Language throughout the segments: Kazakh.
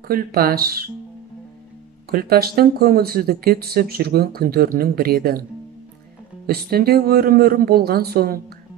Күлпаш. Күлпаштың көңілсіздікке түсіп жүрген күндерінің бірі еді. Үстінде өрім-өрім болған соң,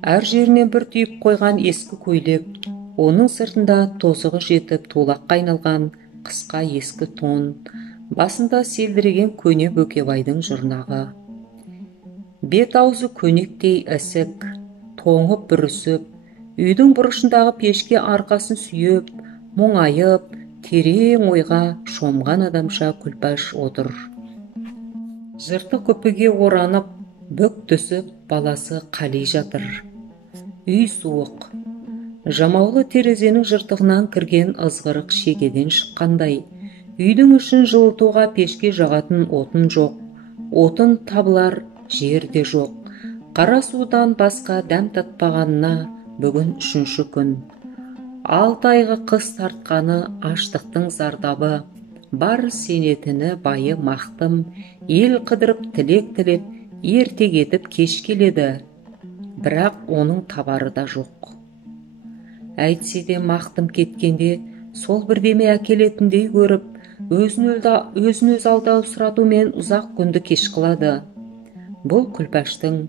әр жерінен бір түйіп қойған ескі көйлек, оның сыртында тозығы жетіп тулаққа айналған қысқа ескі тон, басында селдіреген көне Бөкебайдың жұрнағы. Бет-аузы көнектей ісік, тоңып бүрісіп, үйдің бұрышындағы пешке арқасын сүйеп, мұңайып, терең ойға шомған адамша Күлпаш отыр. Жыртық күпіге оранып, бүк түсіп, баласы Қали жатыр. Үй суық. Жамаулы терезенің жыртығынан кірген ызғырық шегеден шыққандай, үйдің ішін жылытуға пешке жағатын отын жоқ, отын табылар жер де жоқ. Қара судан басқа дәм татпағанына бүгін 3-ші күн. 6 айғы қыс тартқаны аштықтың зардабы, бар сенетіні байы мақтым, ел қыдырып тілек тілеп, ерте кетіп кеш келеді, бірақ оның табары да жоқ. Әйтсе де мақтым кеткенде сол бірдеме әкелетіндей көріп, өзін өз алдаусыратумен ұзақ күнді кеш қылады. Бұл Күлпаштың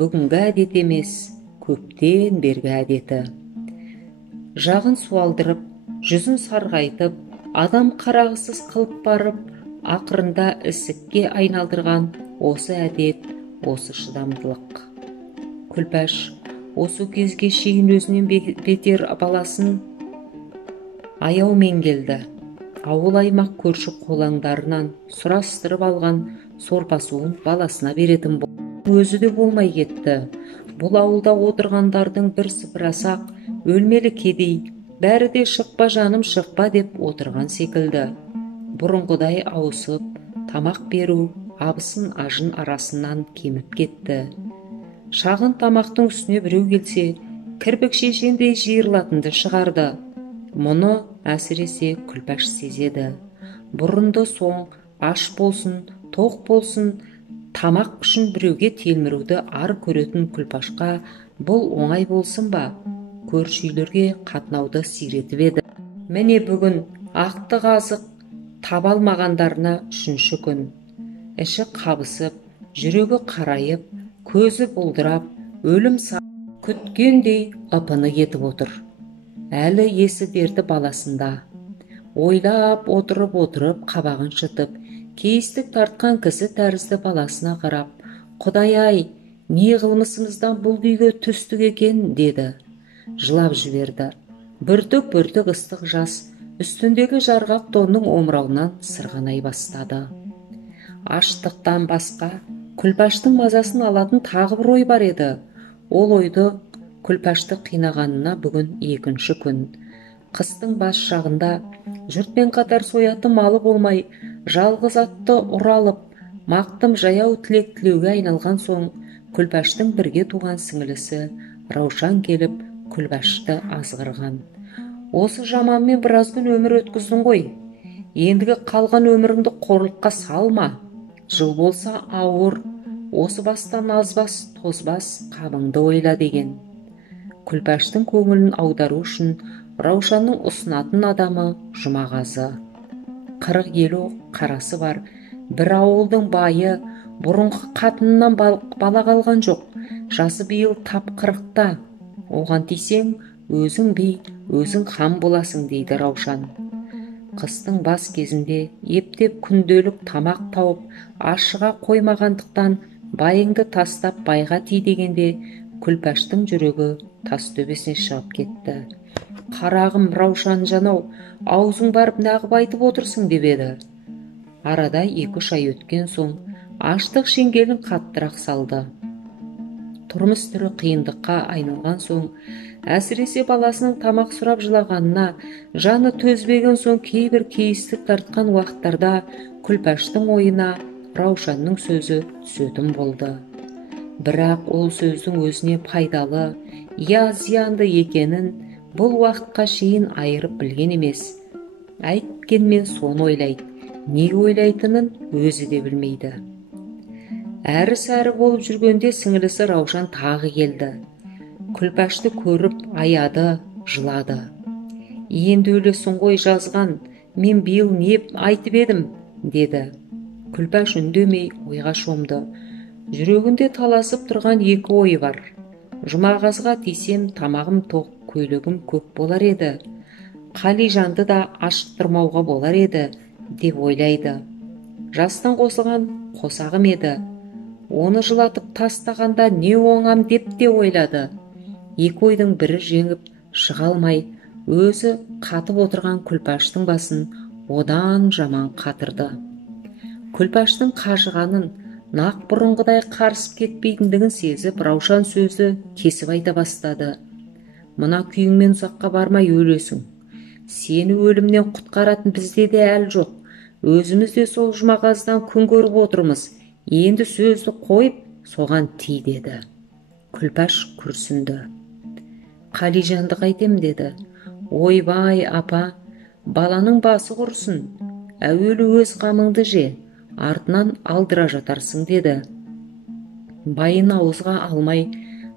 бүгінгі әдеті емес, көптен бергі әдеті. Жағын суалдырып, жүзін сарғайтып, адам қарағысыз қылып барып, ақырында ісікке айналдырған осы әдет, осы шыдамдылық. Күлпаш осы кезге шейін өзінен бетер баласын аяумен келді. Ауыл-аймақ көрші қолаңдарынан сұрастырып алған сорпа-суын баласына беретін болды. Өзі де болмай кетті. Бұл ауылда отырғандардың бірсыпырасы-ақ өлмелі кедей, бәрі де шықпа жаным шықпа деп отырған секілді. Бұрынғыдай ауысып, тамақ беру абысын ажын арасынан кеміп кетті. Шағын тамақтың үстіне біреу келсе, кірпік шешендей жиырылатынды шығарды. Мұны әсіресе Күлпаш сезеді. Бұрынды соң аш болсын, тоқ болсын, тамақ үшін біреуге телміруді ар көретін Күлпашқа бұл оңай болсын ба, көрші үйлерге қатынауды сиретіп еді. Міне бүгін ақты қазық таба алмағандарына 3-ші күн. Іші қабысып, жүрегі қарайып, көзі бұлдырап, өлім күткендей ыпыны кетіп отыр. Әлі есі дерті баласында. Ойлап отырып қабағын шытып, кейістік тартқан кісі тәрізді баласына қарап, «Құдай-ай, не қылмысымыздан бұл күйге түстік екен?» деді. Жылап жіберді. Бүртік ыстық жас үстіндегі жарғақ тонның омырауынан сырғанай бастады. Аштықтан басқа Күлпаштың мазасын алатын тағы бір ой бар еді. Ол ойды Күлпашты қинағанына бүгін 2-ші күн. Қыстың бас шағында жұртпен қатар соятын малы болмай, жалғыз атты ұралып, мақтым жаяу тілек тілеуге айналған соң, Күлпаштың бірге туған сіңілісі Раушан келіп Күлпашты азғырған. «Осы жаманмен біраз күн өмір өткіздің ғой. Ендігі қалған өміріңді қорлыққа салма. Жыл болса ауыр, осы бастан азбас, тозбас қабыңды ойла» деген. Күлпаштың көңілін аудару үшін Раушанның ұсынатын адамы Жұмағазы. 40-50 қарасы бар бір ауылдың байы, бұрынғы қатынынан бала қалған жоқ. Жасы биыл тап 40-та. Оған тисең, өзің би, өзің хан боласың дейді Раушан. Қыстың бас кезінде ептеп күнделік тамақ тауып, ашыға қоймағандықтан байыңды тастап байға ти дегенде Күлпаштың жүрегі тас төбесіне шығып кетті. «Қарағым Раушан жанау, аузың барып нағып айтып отырсың» деп еді. Арада 2-3 ай өткен соң аштық шеңгелін қаттырақ салды. Тұрмыс түрі қиындыққа айналған соң, әсіресе баласының тамақ сұрап жылағанына жаны төзбеген соң кейбір кейістік тартқан уақыттарда Күлпаштың ойына Раушанның сөзі түсетін болды. Бірақ ол сөздің өзіне пайдалы, я зиянды екенін бұл уақытқа шейін айырып білген емес. Әйткенмен соны ойлайды, не ойлайтынын өзі де білмейді. Әрі-сәрі болып жүргенде сіңілісі Раушан тағы келді. Күлпашты көріп аяды, жылады. «Енді өлесің ғой жазған, Мен биыл не айтып едім, деді. Күлпәш үндемей ойға шомды. Жүрегінде таласып тұрған екі ойы бар. Жұмағазға тисем тамағым тоқ, көйлегім көк болар еді. Қалижанды да ашықтырмауға болар еді, деп ойлайды. Жастан қосылған қосағым еді. Оны жылатып тастағанда не оңам деп те ойлады. Екі ойдың бірі жеңіп шыға алмай, өзі қатып отырған Күлпәштің басын одан жаман қатырды. Күлпәштің қажығанын, нақ бұрынғыдай қарысып кетпейтіндігін сезіп, Раушан сөзді кесіп айта бастады. Мына күйіңмен ұзаққа бармай өлесің. Сені өлімнен құтқаратын бізде де әл жоқ. Өзіміз де сол Жұмағаздан күн көріп отырмыз. Енді сөзді қойып, соған ти, деді. Күлпәш күрсінді. Қалижанды қайтем, деді. Ойбай, апа, баланың басы құрсын. Әуелі өз қамыңды же, артынан алдыра жатарсың, деді. Байын ауызға алмай,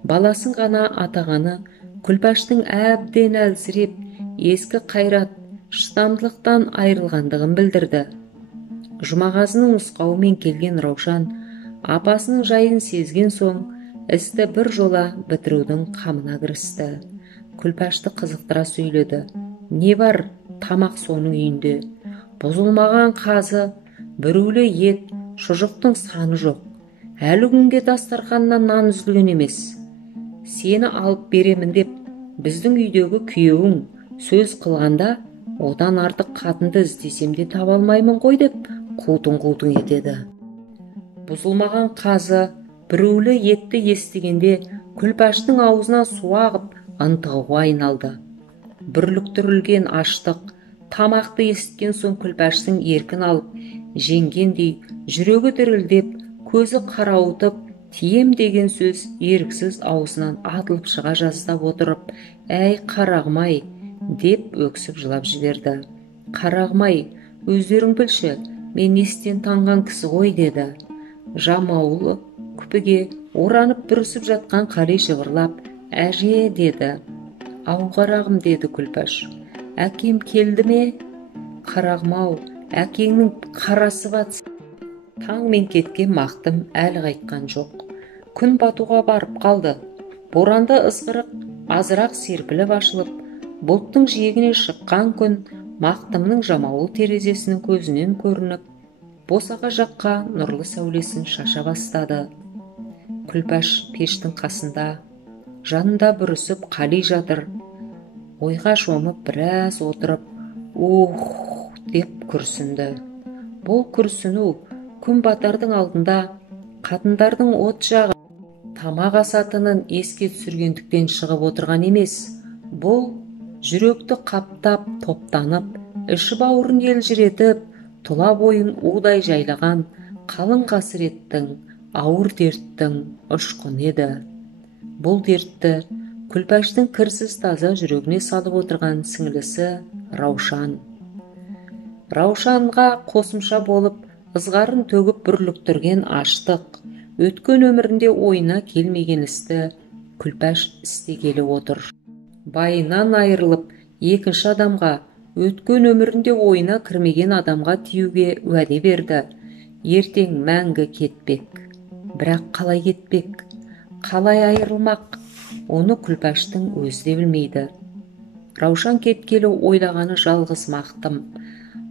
баласын ғана атағаны Күлпәштің әбден әлсіреп, ескі қайрат, шыдамдылықтан айырылғандығын білдірді. Жұмағазының нұсқауымен келген Раушан апасының жайын сезген соң істі бір жола бітірудің қамына кірісті. Күлпәшті қызықтыра сөйледі. Не бар, тамақ соның үйінде. Бұзылмаған қазы, бүрулі ет, шұжықтың саны жоқ. Әлі күнге дастарханнан нан үзілген емес. Сені алып беремін деп, біздің үйдегі күйеуің сөз қылғанда, одан артық қатынды іздесем де таба алмаймын ғой деп, қутың етеді. Бұзылмаған қазы, бүрулі етті естігенде Күлпәштің аузына су ағып, ынтығуға айналды. Бүрліктірілген аштық, тамақты есткен соң Күлпәштің еркін алып, жеңгендей, жүрегі дірілдеп, көзі қарауытып, тием деген сөз еріксіз аузынан атылып шыға жаздап отырып, әй қарағым-ай, деп өксіп жылап жіберді. Қарағым-ай, өздерің білші, мен естен танған кісі ғой, деді. Жамаулы күпіге оранып бүрісіп жатқан Қали жыбырлап, әже, деді. Ау қарағым, деді Күлпәш. Әкем келді ме? Қарағым-ау, әкеңнің қарасы батсын. Таң мен кеткен мақтым әлі қайтқан жоқ. Күн батуға барып қалды. Боранды ызғырық азырақ серпіліп ашылып, бұлттың жиегіне шыққан күн мақтымның жамаул терезесінің көзінен көрініп, босаға жаққа нұрлы сәулесін шаша бастады. Күлпәш пештің қасында, жанында бүрісіп Қали жатыр. Ойға шомып біраз отырып, ух, деп күрсінді. Бұл күрсіну күн батардың алдында қатындардың от жағы тамақ асатынын еске түсіргендіктен шығып отырған емес. Бұл жүректі қаптап, топтанып, іші бауырын елжіретіп, тұла бойын удай жайлаған қалың қасіреттің, ауыр дерттің ұшқыны еді. Бұл дертті Күлпәштің кірсіз таза жүрегіне салып отырған сіңлісі Раушан. Раушанға қосымша болып ызғарын төгіп бүрліктірген аштық, өткен өмірінде ойына келмеген істі Күлпәш істегелі отыр. Байынан айырылып, екінші адамға, өткен өмірінде ойына кірмеген адамға тиюге уәде берді. Ертең мәңгі кетпек. Бірақ қалай кетпек? Қалай айырылмақ? Оны Күлпәштің өзі де білмейді. Раушан кеткелі ойлағаны жалғыз мақтым.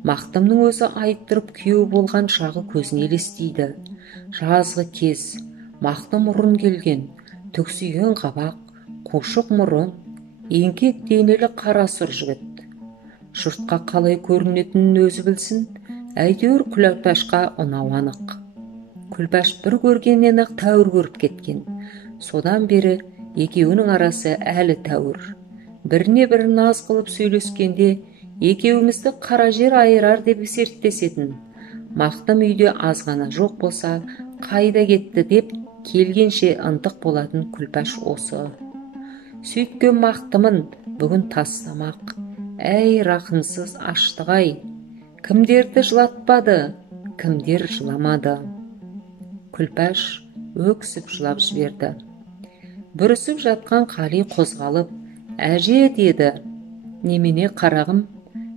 Мақтымның өзі айттырып күйеу болған шағы көзіне елестейді. Жазғы кез, мақтым ұрын келген, түксиген қабақ, қушық мұрын, еңкек денелі қара сұр жігіт. Жұртқа қалай көрінетінін өзі білсін, әйтеуір Күлпәшқа ұнау анық. Күлпәш бір көргеннен-ақ тәуір көріп кеткен. Содан бері екеуінің арасы әлі тәуір. Біріне бірі наз қылып сөйлескенде, екеуімізді қара жер айырар деп серттесетін. Мақтым үйде азғана жоқ болса, қайда кетті деп келгенше ынтық болатын Күлпәш осы. Сөйткен мақтымын бүгін тастамақ. Әй рақымсыз аштық-ай, кімдерді жылатпады, кімдер жыламады. Күлпәш өксіп жылап жіберді. Бүрісіп жатқан Қали қозғалып, әже, деді. Немене қарағым,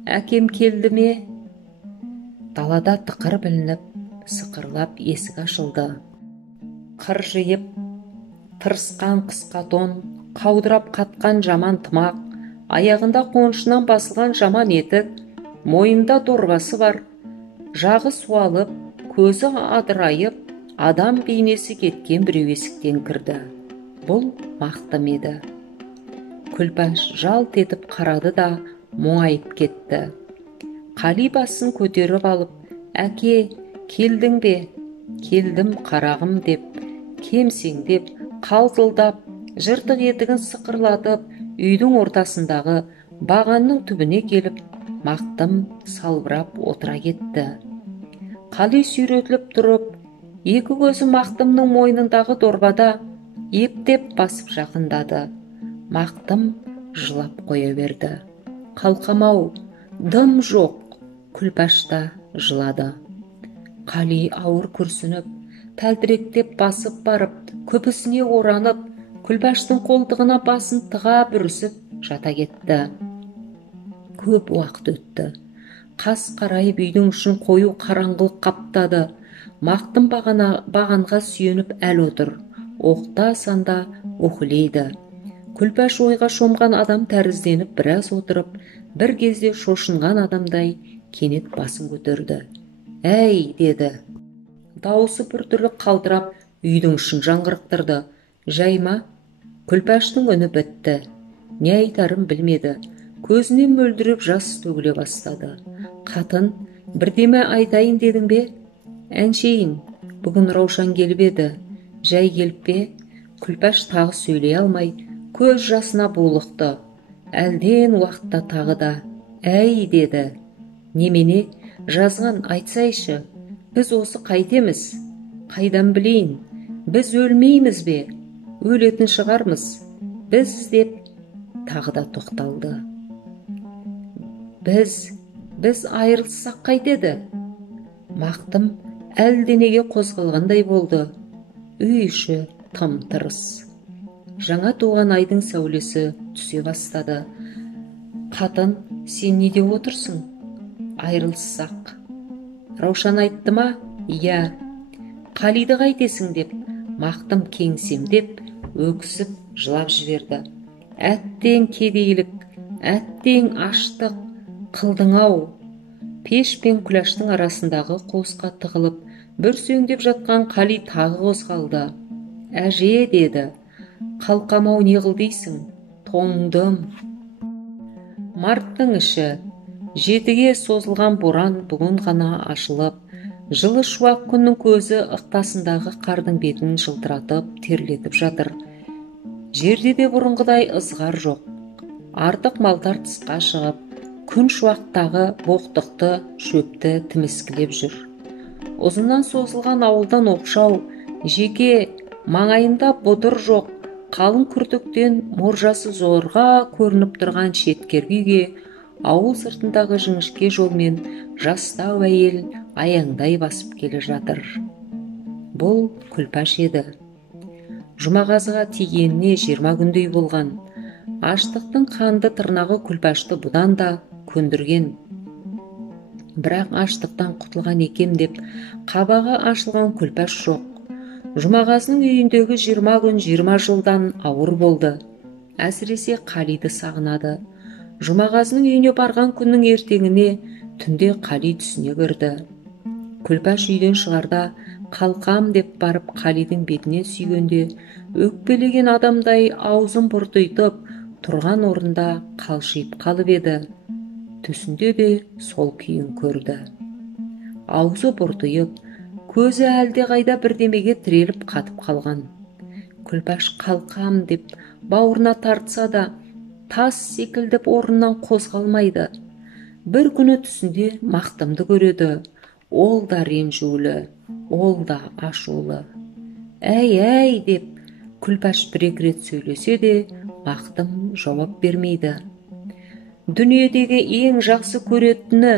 Әкем келді ме? Далада тықыр білініп, сықырлап есік ашылды. Қыржиып тырысқан қысқа тон, қаудырап қатқан жаман тымақ, аяғында қонышынан басылған жаман етік, мойнында дорбасы бар, жағы суалып, көзі адырайып, адам бейнесі кеткен біреу есіктен кірді. Бұл Мақтым еді. Күлпаш жалт етіп қарады да мұңайып кетті. Қали басын көтеріп алып, әке, келдің бе? Келдім қарағым деп, кемсеңдеп, қалтылдап, жыртық етігін сықырлатып, үйдің ортасындағы бағанның түбіне келіп, Мақтым салбырап отыра кетті. Қали сүйретіліп тұрып, екі көзі Мақтымның мойнындағы дорбада ептеп басып жақындады. Мақтым жылап қоя берді. Қалқам-ау, дым жоқ. Күлпаш та жылады. Қали ауыр күрсініп, тәлтіректеп басып барып, күпісіне оранып, Күлпаштың қолтығына басын тыға бүрісіп жата кетті. Көп уақыт өтті. Қас қарайып үйдің ішін қою қараңғылық қаптады. Мақтым бағанға сүйеніп әл отыр. Оқта санда оқылейді. Күлпаш ойға шомған адам тәрізденіп біраз отырып, бір кезде шошынған адамдай кенет басын көтерді. «Әй!» деді. Дауысы біртүрлі қалтырап, үйдің ішін жаңғырықтырды. «Жай ма?» Күлпаштың үні бітті. Не айтарын білмеді. Көзінен мөлдіреп жас төгіле бастады. Қатын, бірдеме айтайын дедің бе? Әншейін, бүгін Раушан келіп еді. Жай келіп бе? Күлпаш тағы сөйлей алмай, көз жасына булықты. Әлден уақытта тағы да «Әй!» деді. «Немене? Жазған айтсайшы, біз осы қайтеміз? Қайдан білейін? Біз өлмейміз бе? Өлетін шығармыз. Біз деп тағы да тоқталды. Біз айырылсақ қайтеді?» Мақтым әлденеге қозғалғандай болды. Үй іші тым-тырыс. Жаңа туған айдың сәулесі түсе бастады. «Қатын, сен неде отырсың? Айырылсақ. Раушан айтты ма?» «Иә». «Қалиды қайтесің?» деп Мақтым кеңсемдеп, өксіп жылап жіберді. «Әттең кедейлік, әттең аштық қылдың-ау!» Пеш пен күләштің арасындағы қуысқа тығылып, бүрсеңдеп жатқан Қали тағы қозғалды. «Әже!» деді. «Қалқам-ау, не қылдейсің? Тоңдым». Марттың іші, жетіге созылған боран бүгін ғана ашылып, жылы шуақ күннің көзі ықтасындағы қардың бетін жылтыратып, терлетіп жатыр. Жерде де бұрынғыдай ызғар жоқ. Артық малдар тысқа шығып, күн шуақтағы боқтықты, шөпті тіміскілеп жүр. Ұзыннан созылған ауылдан оқшау, жеке маңайында бұдыр жоқ, қалың күртіктен моржасы зорға көрініп тұрған шеткер күйге, ауыл сыртындағы жіңішке жолмен жастау әйел аяңдай басып келе жатыр. Бұл Күлпаш еді. Жұмағазыға тигеніне 20 күндей болған. Аштықтың қанды тырнағы Күлпашты бұдан да көндірген. Бірақ аштықтан құтылған екем деп қабағы ашылған Күлпаш жоқ. Жұмағазының үйіндегі 20 күн 20 жылдан ауыр болды. Әсіресе Қалиды сағынады. Жұмағазының үйіне барған күннің ертеңіне түнде Қали түсіне кірді. Күлпаш үйден шығарда «Қалқам» деп барып Қалидың бетіне сүйгенде, өкпелеген адамдай аузын бұртитып, тұрған орында қалшиып қалып еді. Түсінде де сол күйін көрді. Аузы бұртиып, көзі әлде қайда бірдемеге тіреліп қатып қалған. Күлпаш «Қалқам» деп бауырына тартса да, тас секілдіп орнынан қозғалмайды. Бір күні түсінде Мақтымды көреді. Ол да ренжулі, ол да ашулы. «Әй, деп Күлпаш бір-екі рет сөйлесе де, Мақтым жауап бермейді. Дүниедегі ең жақсы көретіні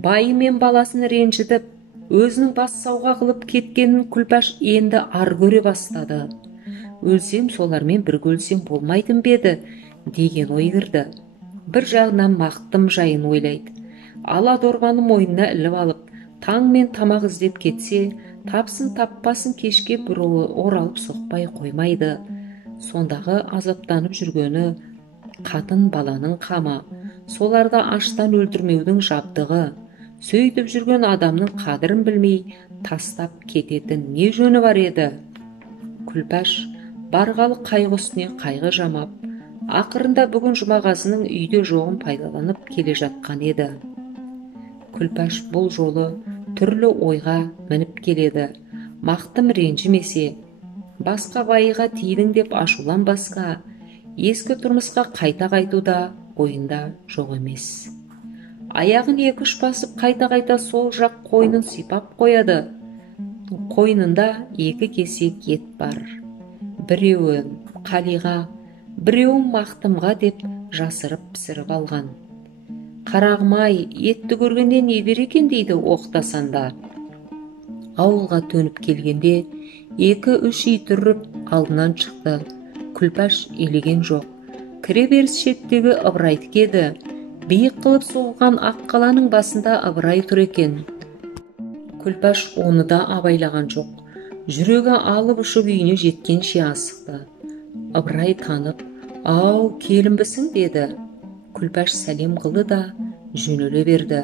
байы мен баласын ренжітіп, өзінің бас сауға қылып кеткенін Күлпаш енді ар көре бастады. Өлсем солармен бір өлсем болмайтын беді деген ой кірді. Бір жағынан Мақтым жайын ойлайды. ала дорбаны мойнына іліп алып, таң мен тамақ іздеп кетсе, тапсын таппасын кешке бір оралып соқпай қоймайды. Сондағы азаптанып жүргені қатын баланың қамы, соларды аштан өлтірмеудің жабдығы. Сөйтіп жүрген адамның қадірін білмей тастап кететін не жөні бар еді? Күлпәш барғалы қайғы үстіне қайғы жамап, ақырында бүгін Жұмағазының үйде жоғын пайдаланып келе жатқан еді. Күлпәш бұл жолы түрлі ойға мініп келеді. Мақтым ренжімесе, басқа байыға тидің деп ашуланбасқа, ескі тұрмысқа қайта қайтуда ойында жоқ емес. Аяғын екі-үш басып қайта-қайта сол жақ қойнын сипап қояды. Қойнында екі кесек ет бар. Біреуі Қалиға, біреуі Мақтымға деп жасырып пісіріп алған. Қарағым-ай, етті көргенде не бер екен дейді оқтасанда. Ауылға төніп келгенде екі-үш ит үріп алдынан шықты. Күлпәш елеген жоқ. Кіре беріс шеттегі Ыбырай еді. Биік қылып соғылған ақ қаланың басында Ыбырай тұр екен. Күлпәш оны да абайлаған жоқ. Жүрегі алып ұшып үйіне жеткенше асықты. Ыбырай танып, «Ау, келінбісің?» деді. Күлпәш сәлем қылды да жөнеле берді.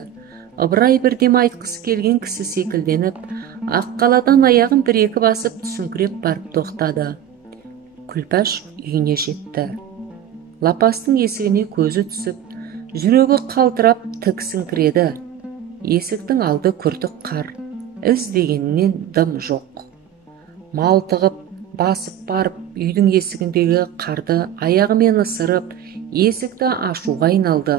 Ыбырай бірдем айтқысы келген кісі секілденіп, ақ қаладан аяғын бір-екі басып түсіңкіреп барып тоқтады. Күлпәш үйіне жетті. Лапастың есігіне көзі түсіп, жүрегі қалтырап тіксіңкіреді. Есіктің алды күртік қар, із дегеннен дым жоқ. Малтығып, басып барып, үйдің есігіндегі қарды аяғымен ысырып, есікті ашуға айналды.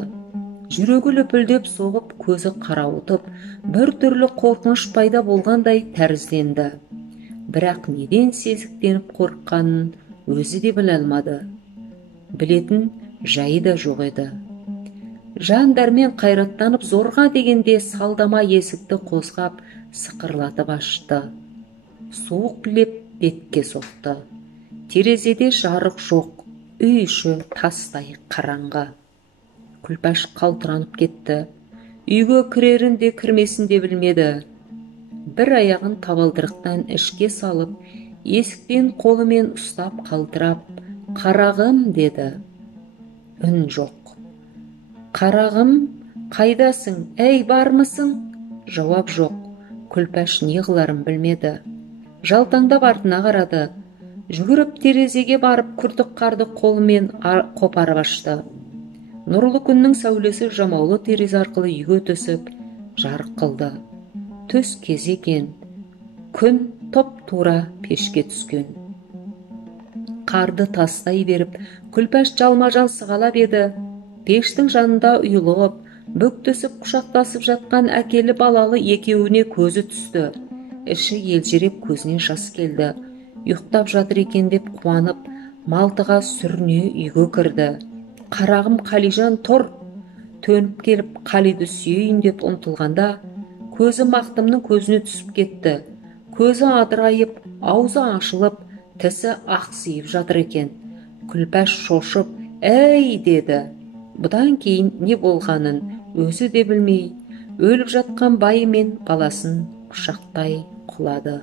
Жүрегі лүпілдеп соғып, көзі қарауытып, бір түрлі қорқыныш пайда болғандай тәрізденді. Бірақ неден сезіктеніп қорыққанын өзі де біле алмады. Білетін жайы да жоқ еді. Жан дәрмен қайраттанып зорға дегенде салдама есікті қозғап, сықырлатып ашты. Суық леп бетке соқты. Терезеде жарық жоқ, үй іші тастай қараңғы. Күлпәш қалтыранып кетті. Үйге кірерін де кірмесін де білмеді. Бір аяғын табалдырықтан ішке салып, есіктен қолымен ұстап қалтырап, «Қарағым» деді. Үн жоқ. «Қарағым, қайдасың? Әй, бармысың?» Жауап жоқ. Күлпәш не қыларын білмеді. Жалтаңдап артына қарады. Жүгіріп терезеге барып күртік қарды қолымен қопарып ашты. Нұрлы күннің сәулесі жамаулы терезе арқылы үйге түсіп, жарық қылды. Түс кез екен. Күн топ-тура пешке түскен. Қарды тастай беріп, Күлпәш жалма-жан сығалап еді. Пештің жанында ұйылып, бүктесіп құшақтасып жатқан әкелі балалы екеуіне көзі түсті. Іші елжіреп көзіне жас келді. Ұйықтап жатыр екен деп қуанып, малтыға сүріне үйге кірді. «Қарағым, Қалижан, тұр!» Төніп келіп, Қалиды сүйейін деп ұмтылғанда, көзі Мақтымның көзіне түсіп кетті. Көзі адырайып, аузы ашылып, тісі ақсиып жатыр екен. Күлпәш шошып, «Әй!» деді. Бұдан кейін не болғанын өзі де білмей, өліп жатқан байы мен баласын құшақтай құлады.